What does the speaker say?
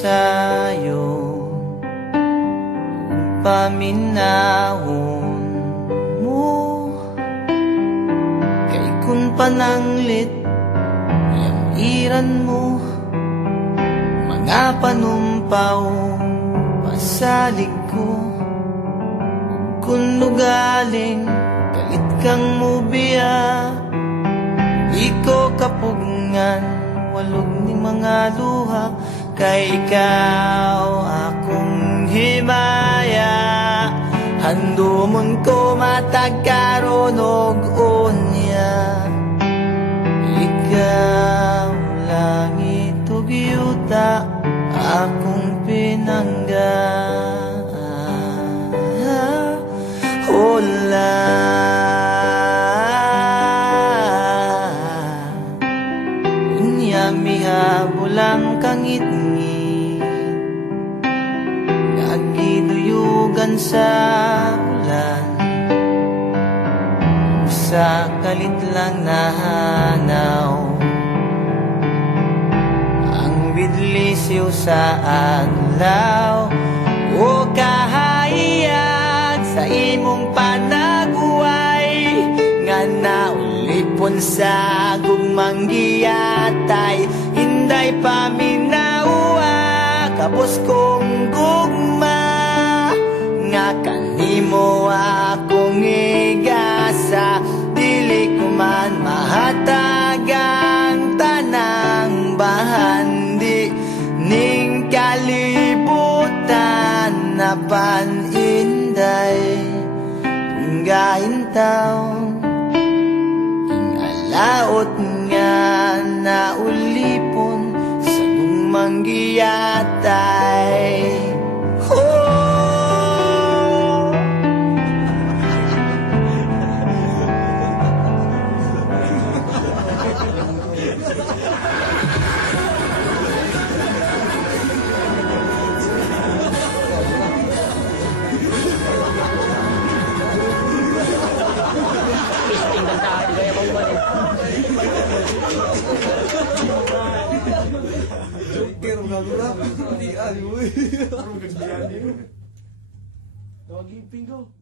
sa'yo paminahon mo kay kun pananglit yang iran mo mga panumpaw pasalig ko kun nugaling galit kang mubiya di ko kapugngan walog ni mga luha kay ikaw akong himaya handumon ko matagkaron og unya ikaw langit ug yuta akong pinangga hola unya mihabulang kangit-ngit nagiduyugan sa ulan sa kalit lang nahanaw ang bidlisiw sa adlaw o kahayag sa imong panaguway nga naulipon sa gugmang giyatay hinday paminawa kapos kong gugma nga kanimo akong igasa dili ko man mahatagang tanang bahandi ning kalibutan na paninday tunggain taon ing alaot nga naulipon sa gugmang giyatay Doggy bingo.